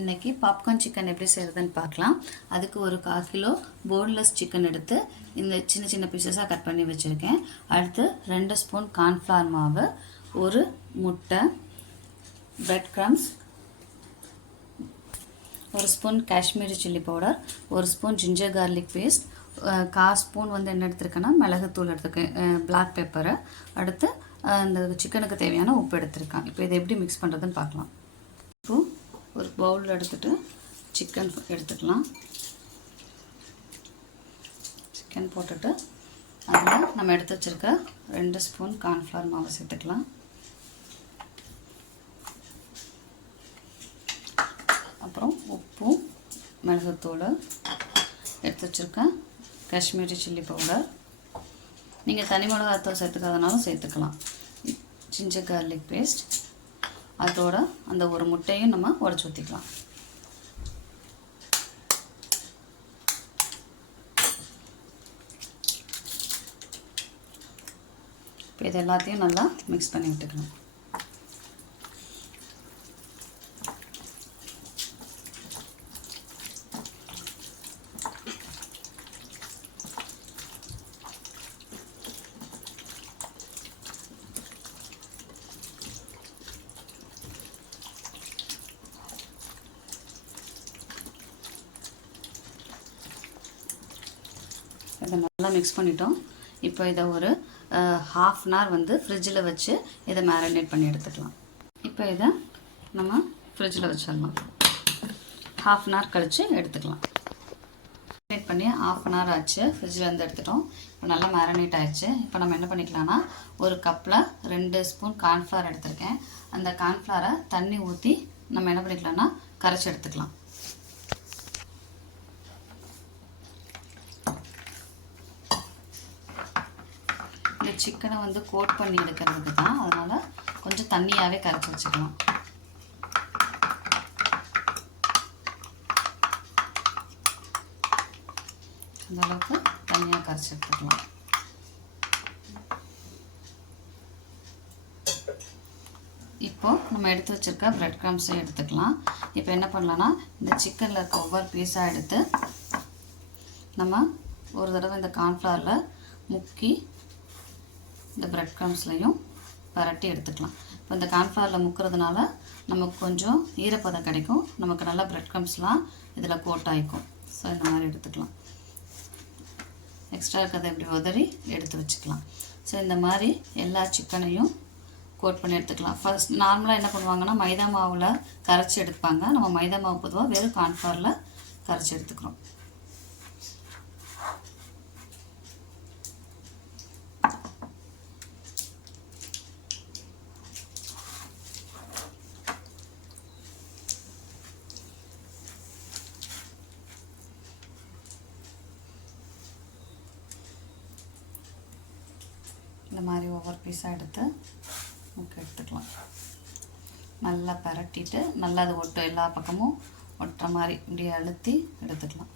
இன்றைக்கி popcorn chicken எப்படி செய்கிறதுன்னு பார்க்கலாம். அதுக்கு ஒரு கால் கிலோ போன்லெஸ் சிக்கன் எடுத்து இந்த சின்ன சின்ன பீசஸாக கட் பண்ணி வச்சுருக்கேன். அடுத்து ரெண்டு ஸ்பூன் கார்ன்ஃப்ளவர் மாவு ஒரு முட்டை பிரெட் க்ரம்ஸ் ஒரு ஸ்பூன் காஷ்மீரி சில்லி பவுடர் ஒரு ஸ்பூன் ஜிஞ்சர் கார்லிக் பேஸ்ட் கா ஸ்பூன் வந்து என்ன எடுத்திருக்கேன்னா மிளகுத்தூள் எடுத்துருக்கேன். பிளாக் பெப்பரு அடுத்து அந்த இந்த சிக்கனுக்கு தேவையான உப்பு எடுத்திருக்கேன். இப்போ இதை எப்படி மிக்ஸ் பண்ணுறதுன்னு பார்க்கலாம். இப்போது ஒரு பவுலில் எடுத்துட்டு சிக்கன் எடுத்துக்கலாம். சிக்கன் போட்டுட்டு அதில் நம்ம எடுத்து வச்சுருக்க ரெண்டு ஸ்பூன் கார்ன்ஃப்ளவர் மாவு சேர்த்துக்கலாம். அப்புறம் உப்பும் மிளகுத்தூள் எடுத்து வச்சுருக்கேன் காஷ்மீரி சில்லி பவுடர். நீங்கள் தனி மிளகாத்தூள் சேர்த்துக்காதனாலும் சேர்த்துக்கலாம். ஜிஞ்சர் கார்லிக் பேஸ்ட் அதோட அந்த ஒரு முட்டையும் நம்ம உடச்சி ஊற்றிக்கலாம் இப்போ இது எல்லாத்தையும் நல்லா மிக்ஸ் பண்ணி விட்டுக்கலாம் இதை நல்லா மிக்ஸ் பண்ணிட்டோம். இப்போ இதை ஒரு ஹாஃப் அன் ஹவர் வந்து ஃப்ரிட்ஜில் வச்சு இதை மேரினேட் பண்ணி எடுத்துக்கலாம். இப்போ இதை நம்ம ஃப்ரிட்ஜில் வச்சிடலாம். ஹாஃப் அன் ஹவர் கழித்து எடுத்துக்கலாம். மேரினேட் பண்ணி ஹாஃப் அன் ஹவர் ஆச்சு. ஃப்ரிட்ஜிலேருந்து எடுத்துட்டோம். இப்போ நல்லா மேரினேட் ஆயிடுச்சு. இப்போ நம்ம என்ன பண்ணிக்கலாம்னா ஒரு கப்பில் ரெண்டு ஸ்பூன் கார்ன்ஃப்ளவர் எடுத்திருக்கேன். அந்த கார்ன்ஃப்ளவரை தண்ணி ஊற்றி நம்ம என்ன பண்ணிக்கலாம்னா கரைச்சி எடுத்துக்கலாம். சிக்கனை வந்து கோட் பண்ணி எடுக்கிறதுக்கு தான். அதனால் கொஞ்சம் தண்ணியாகவே கரைச்சி வச்சுக்கலாம். அந்த அளவுக்கு தனியாக கரைச்சி எடுத்துக்கலாம். இப்போ நம்ம எடுத்து வச்சிருக்க ப்ரெட் க்ரம்ஸையும் எடுத்துக்கலாம். இப்போ என்ன பண்ணலான்னா இந்த சிக்கனில் இருக்க ஒவ்வொரு பீஸாக எடுத்து நம்ம ஒரு தடவை இந்த கார்ன்ஃப்ளவரில் முக்கி இந்த ப்ரெட் க்ரம்ஸ்லையும் பரட்டி எடுத்துக்கலாம். இப்போ இந்த கார்ன்ஃப்ளவரில் முக்கிறதுனால நமக்கு கொஞ்சம் ஈரப்பதம் கிடைக்கும். நமக்கு நல்லா ப்ரெட் க்ரம்ஸ்லாம் இதில் கோட் ஆகிக்கும் ஸோ இந்த மாதிரி எடுத்துக்கலாம். எக்ஸ்ட்ரா இருக்கிறத இப்படி உதறி எடுத்து வச்சுக்கலாம். ஸோ இந்த மாதிரி எல்லா சிக்கனையும் கோட் பண்ணி எடுத்துக்கலாம். ஃபர்ஸ்ட் நார்மலாக என்ன பண்ணுவாங்கன்னா மைதா மாவில் கரைச்சி எடுப்பாங்க. நம்ம மைதா மாவு பொதுவாக வெறும் கார்ன்ஃப்ளவரில் கரைச்சி எடுத்துக்கிறோம். இந்த மாதிரி ஒவ்வொரு பீஸாக எடுத்து நமக்கு எடுத்துக்கலாம் நல்லா பரட்டிட்டு நல்லா அது ஒட்டு எல்லா பக்கமும் ஒட்டுற மாதிரி இப்படி அழுத்தி எடுத்துக்கலாம்.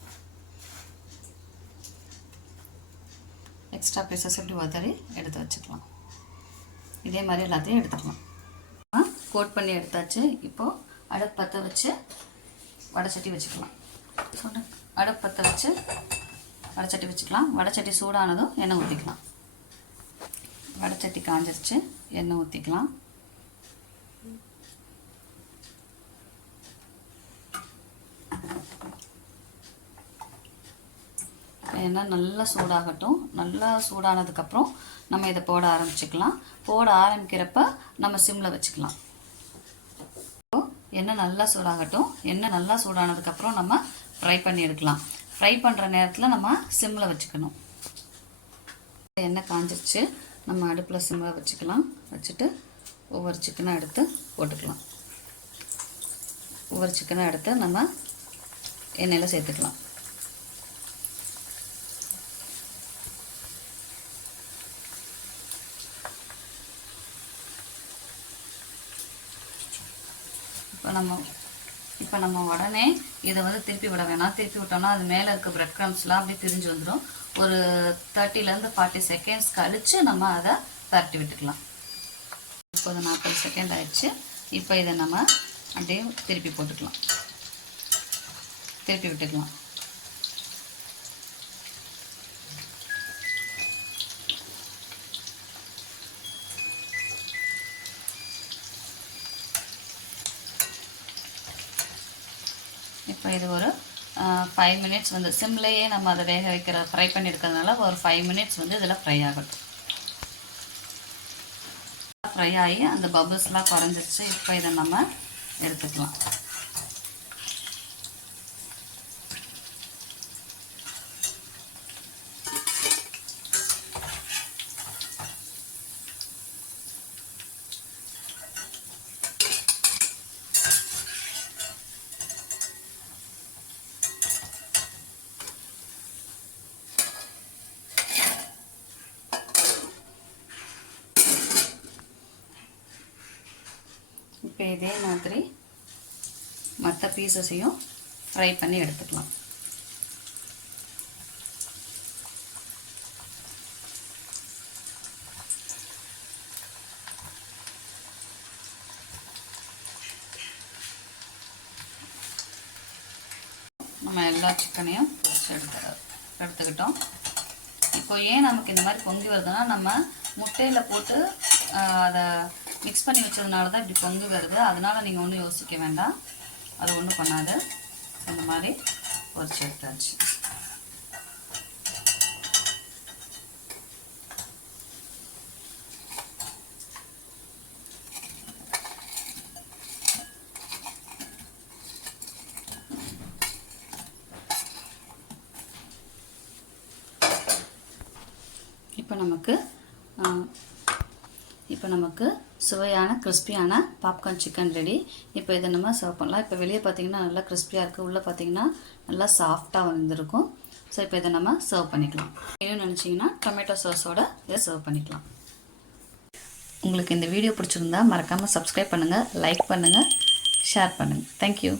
எக்ஸ்ட்ரா பீசஸ் இப்படி உதறி எடுத்து வச்சுக்கலாம். இதே மாதிரி எல்லாத்தையும் எடுத்துக்கலாம். கோட் பண்ணி எடுத்தாச்சு. இப்போது அடுப்பு பற்ற வச்சு வடைச்சட்டி வச்சுக்கலாம். சொல்கிறேன் அடுப்பு பற்ற வச்சு வடைச்சட்டி வச்சுக்கலாம். வடைச்சட்டி சூடானதும் எண்ணெய் ஊற்றிக்கலாம் வடச்சட்டி காஞ்சிருச்சு. எண்ணெய் ஊற்றிக்கலாம் எண்ணெய் நல்லா சூடாகட்டும். நல்லா சூடானதுக்கப்புறம் நம்ம இதை போட ஆரம்பிச்சுக்கலாம். போட ஆரம்பிக்கிறப்ப நம்ம சிம்மில் வச்சுக்கலாம். எண்ணெய் நல்லா சூடாகட்டும். எண்ணெய் நல்லா சூடானதுக்கப்புறம் நம்ம ஃப்ரை பண்ணி எடுக்கலாம். ஃப்ரை பண்ணுற நேரத்தில் நம்ம சிம்மில் வச்சுக்கணும். எண்ணெய் காஞ்சிருச்சு. நம்ம அடுப்பில் சிம்மில் வச்சுக்கலாம். வச்சுட்டு ஒவ்வொரு சிக்கனை எடுத்து போட்டுக்கலாம். ஒவ்வொரு சிக்கனை எடுத்து நம்ம எண்ணெயில் சேர்த்துக்கலாம். இப்போ நம்ம இப்போ நம்ம உடனே இதை வந்து திருப்பி விட வேணாம். திருப்பி விட்டோம்னா அது மேலே இருக்க பிரெட் க்ரம்ஸ்லாம் அப்படியே பிரிஞ்சு வந்துடும் ஒரு தேர்ட்டிலேருந்து ஃபார்ட்டி செகண்ட்ஸ் கழித்து நம்ம அதை பரட்டி விட்டுக்கலாம். முப்பது நாற்பது செகண்ட் ஆயிடுச்சு. இப்போ இதை நம்ம அப்படியே திருப்பி போட்டுக்கலாம். திருப்பி விட்டுக்கலாம் இப்போ இது ஒரு ஃபைவ் மினிட்ஸ் வந்து சிம்லேயே நம்ம அதை வேக வைக்கிற ஃப்ரை பண்ணியிருக்கிறதுனால ஒரு ஃபைவ் மினிட்ஸ் வந்து இதில் ஃப்ரை ஆகட்டும். ஃப்ரை ஆகி அந்த பபுள்ஸ்லாம் குறைஞ்சிருச்சு. இப்போ இதை நம்ம எடுத்துக்கலாம் இப்போ இதே மாதிரி மற்ற பீசஸையும் ஃப்ரை பண்ணி எடுத்துக்கலாம். நம்ம எல்லா சிக்கனையும் எடுத்து எடுத்துக்கிட்டோம். இப்போ ஏன் நமக்கு இந்த மாதிரி பொங்கி வருதுன்னா நம்ம முட்டையில் போட்டு அதை மிக்ஸ் பண்ணி வச்சதுனால தான் இப்படி பொங்கு வருது. அதனால நீங்கள் ஒன்றும் யோசிக்க வேண்டாம். அது ஒன்றும் பண்ணாது. இந்த மாதிரி பொரிச்சு எடுத்தாச்சு இப்போ நமக்கு ஆஹ், இப்போ நமக்கு சுவையான கிறிஸ்பியான பாப்கார்ன் சிக்கன் ரெடி இப்போ இதை நம்ம சர்வ் பண்ணலாம். இப்போ வெளியே பார்த்தீங்கன்னா நல்லா கிறிஸ்பியாக இருக்குது உள்ளே பார்த்தீங்கன்னா நல்லா சாஃப்டாக வந்திருக்கும். ஸோ இப்போ இதை நம்ம சர்வ் பண்ணிக்கலாம். வேணும்னு நினச்சிங்கன்னா டொமேட்டோ சாஸோட இதை சர்வ் பண்ணிக்கலாம். உங்களுக்கு இந்த வீடியோ பிடிச்சிருந்தா மறக்காமல் சப்ஸ்கிரைப் பண்ணுங்கள் லைக் பண்ணுங்கள் ஷேர் பண்ணுங்கள் தேங்க்யூ